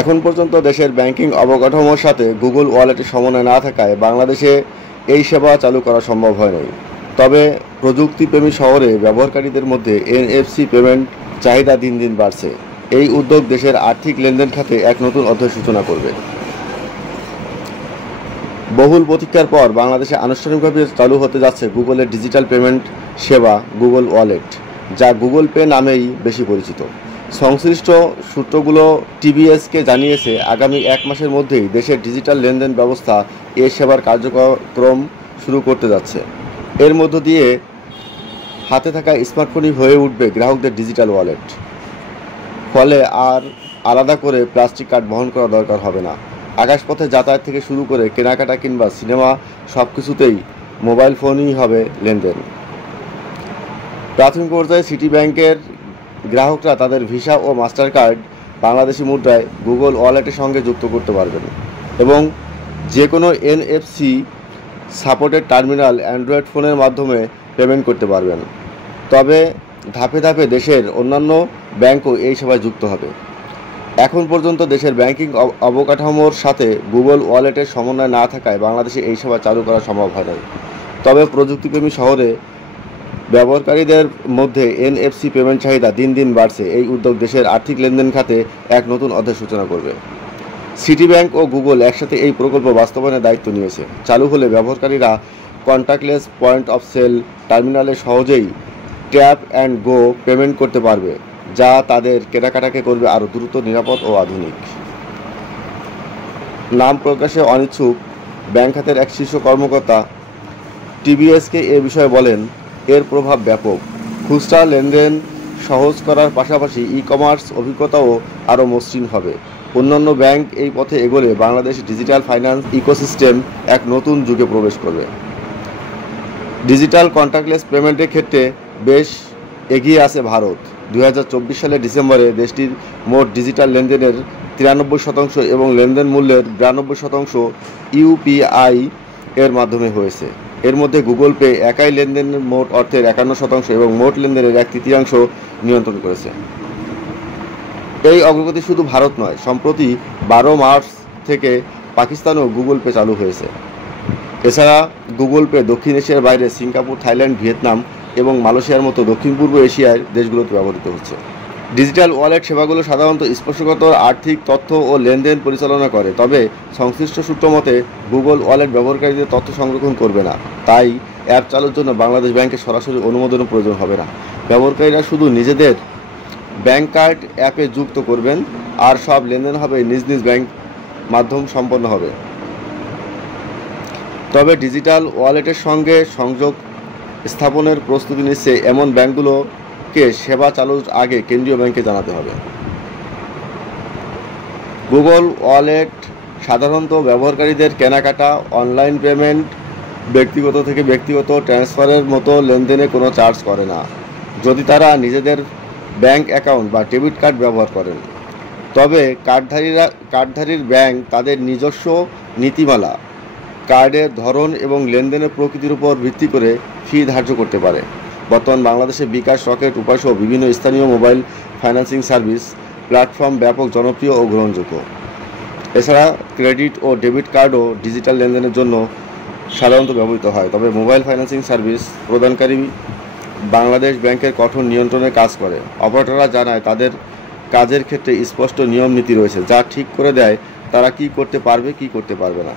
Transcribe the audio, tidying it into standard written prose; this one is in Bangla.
এখন পর্যন্ত দেশের ব্যাংকিং অবকাঠামোর সাথে গুগল ওয়ালেটের সমন্বয় না থাকায় বাংলাদেশে এই সেবা চালু করা সম্ভব হয়নি। তবে প্রযুক্তিপ্রেমী শহরে ব্যবহারকারীদের মধ্যে এনএফসি পেমেন্ট চাহিদা দিন দিন বাড়ছে। এই উদ্যোগ দেশের আর্থিক লেনদেন খাতে এক নতুন অধ্যায় সূচনা করবে। বহুল প্রতীক্ষার পর বাংলাদেশে আনুষ্ঠানিকভাবে চালু হতে যাচ্ছে গুগলের ডিজিটাল পেমেন্ট সেবা গুগল ওয়ালেট, যা গুগল পে নামেই বেশি পরিচিত। সংশ্লিষ্ট সূত্রগুলো টিবিএসকে জানিয়েছে, আগামী 1 মাসের মধ্যেই দেশের ডিজিটাল লেনদেন ব্যবস্থা এ সেবার কার্যক্রম শুরু করতে যাচ্ছে। এর মধ্য দিয়ে হাতে থাকা স্মার্টফোনই হয়ে উঠবে গ্রাহকদের ডিজিটাল ওয়ালেট। ফলে আর আলাদা করে প্লাস্টিক কার্ড বহন করা দরকার হবে না। আকাশপথে যাতায়াত থেকে শুরু করে কেনাকাটা কিংবা সিনেমা সব কিছুতেই মোবাইল ফোনই হবে লেনদেন। প্রাথমিক পর্যায়ে সিটি ব্যাংকের গ্রাহকরা তাদের ভিসা ও মাস্টার কার্ড বাংলাদেশি মুদ্রায় গুগল ওয়ালেটের সঙ্গে যুক্ত করতে পারবেন এবং যে কোনো এনএফসি সাপোর্টেড টার্মিনাল অ্যান্ড্রয়েড ফোনের মাধ্যমে পেমেন্ট করতে পারবেন। তবে ধাপে ধাপে দেশের অন্যান্য ব্যাংকও এই সেবায় যুক্ত হবে। এখন পর্যন্ত দেশের ব্যাংকিং অবকাঠামোর সাথে গুগল ওয়ালেটের সমন্বয় না থাকায় বাংলাদেশে এই সেবা চালু করা সম্ভব হয় নাই। তবে প্রযুক্তিপ্রেমী শহরে ব্যবহারকারীদের মধ্যে এনএফসি পেমেন্ট চাহিদা দিন দিন বাড়ছে। এই উদ্যোগ দেশের আর্থিক লেনদেন খাতে এক নতুন অধ্যায় সূচনা করবে। সিটি ব্যাংক ও গুগল একসাথে এই প্রকল্প বাস্তবায়নের দায়িত্ব নিয়েছে। চালু হলে ব্যবহারকারীরা কন্ট্যাক্টলেস পয়েন্ট অফ সেল টার্মিনালে সহজেই ট্যাপ অ্যান্ড গো পেমেন্ট করতে পারবে, যা তাদের কেনাকাটাকে করবে আরও দ্রুত, নিরাপদ ও আধুনিক। নাম প্রকাশে অনিচ্ছুক ব্যাংক খাতের এক শীর্ষ কর্মকর্তা টিবিএসকে এ বিষয়ে বলেন, এর প্রভাব ব্যাপক। খুচরা লেনদেন সহজ করার পাশাপাশি ই-কমার্স অভিজ্ঞতাও আরও মসৃণ হবে। অন্যান্য ব্যাংক এই পথে এগোলে বাংলাদেশ ডিজিটাল ফাইন্যান্স ইকোসিস্টেম এক নতুন যুগে প্রবেশ করবে। ডিজিটাল কন্ট্যাক্টলেস পেমেন্টের ক্ষেত্রে বেশ এগিয়ে আছে ভারত। 2024 সালের ডিসেম্বরে দেশটির মোট ডিজিটাল লেনদেনের 93% এবং লেনদেন মূল্যের 92% ইউপিআই এর মাধ্যমে হয়েছে। এর মধ্যে গুগল পে একাই লেনদেনের মোট অর্থের 51% এবং মোট লেনদেনের 1/3 নিয়ন্ত্রণ করেছে। এই অগ্রগতি শুধু ভারত নয়, সম্প্রতি 12 মার্চ থেকে পাকিস্তানেও গুগল পে চালু হয়েছে। এছাড়া গুগল পে দক্ষিণ এশিয়ার বাইরে সিঙ্গাপুর, থাইল্যান্ড, ভিয়েতনাম এবং মালয়েশিয়ার মতো দক্ষিণ পূর্ব এশিয়ার দেশগুলোতে ব্যবহৃত হচ্ছে। ডিজিটাল ওয়ালেট সেবাগুলো সাধারণত স্পর্শগত আর্থিক তথ্য ও লেনদেন পরিচালনা করে। তবে সংশ্লিষ্ট সূত্র মতে গুগল ওয়ালেট ব্যবহারকারীদের তথ্য সংরক্ষণ করবে না। তাই অ্যাপ চালুর জন্য বাংলাদেশ ব্যাংকের সরাসরি অনুমোদনের প্রয়োজন হবে না। ব্যবহারকারীরা শুধু নিজেদের ব্যাংক কার্ড অ্যাপে যুক্ত করবেন আর সব লেনদেন হবে নিজ নিজ ব্যাংক মাধ্যম সম্পন্ন হবে। তবে ডিজিটাল ওয়ালেটের সঙ্গে সংযোগ স্থাপনের প্রস্তুতি নিচ্ছে এমন ব্যাংকগুলোকে সেবা চালুর আগে কেন্দ্রীয় ব্যাংকে জানাতে হবে। গুগল ওয়ালেট সাধারণত ব্যবহারকারীদের কেনাকাটা, অনলাইন পেমেন্ট, ব্যক্তিগত থেকে ব্যক্তিগত ট্রান্সফারের মতো লেনদেনে কোনো চার্জ করে না, যদি তারা নিজেদের ব্যাংক অ্যাকাউন্ট বা ডেবিট কার্ড ব্যবহার করেন। তবে কার্ডধারীর ব্যাংক তাদের নিজস্ব নীতিমালা, কার্ডের ধরন এবং লেনদেনের প্রকৃতির উপর ভিত্তি করে ফি ধার্য করতে পারে। বর্তমান বাংলাদেশে বিকাশ, রকেট, উপায় সহ বিভিন্ন স্থানীয় মোবাইল ফাইন্যান্সিং সার্ভিস প্ল্যাটফর্ম ব্যাপক জনপ্রিয় ও গ্রহণযোগ্য। এছাড়া ক্রেডিট ও ডেবিট কার্ডও ডিজিটাল লেনদেনের জন্য সাধারণত ব্যবহৃত হয়। তবে মোবাইল ফাইন্যান্সিং সার্ভিস প্রদানকারী বাংলাদেশ ব্যাংকের কঠোর নিয়ন্ত্রণে কাজ করে। অপারেটররা জানায় তাদের কাজের ক্ষেত্রে স্পষ্ট নিয়ম নীতি রয়েছে, যা ঠিক করে দেয় তারা কী করতে পারবে, কী করতে পারবে না।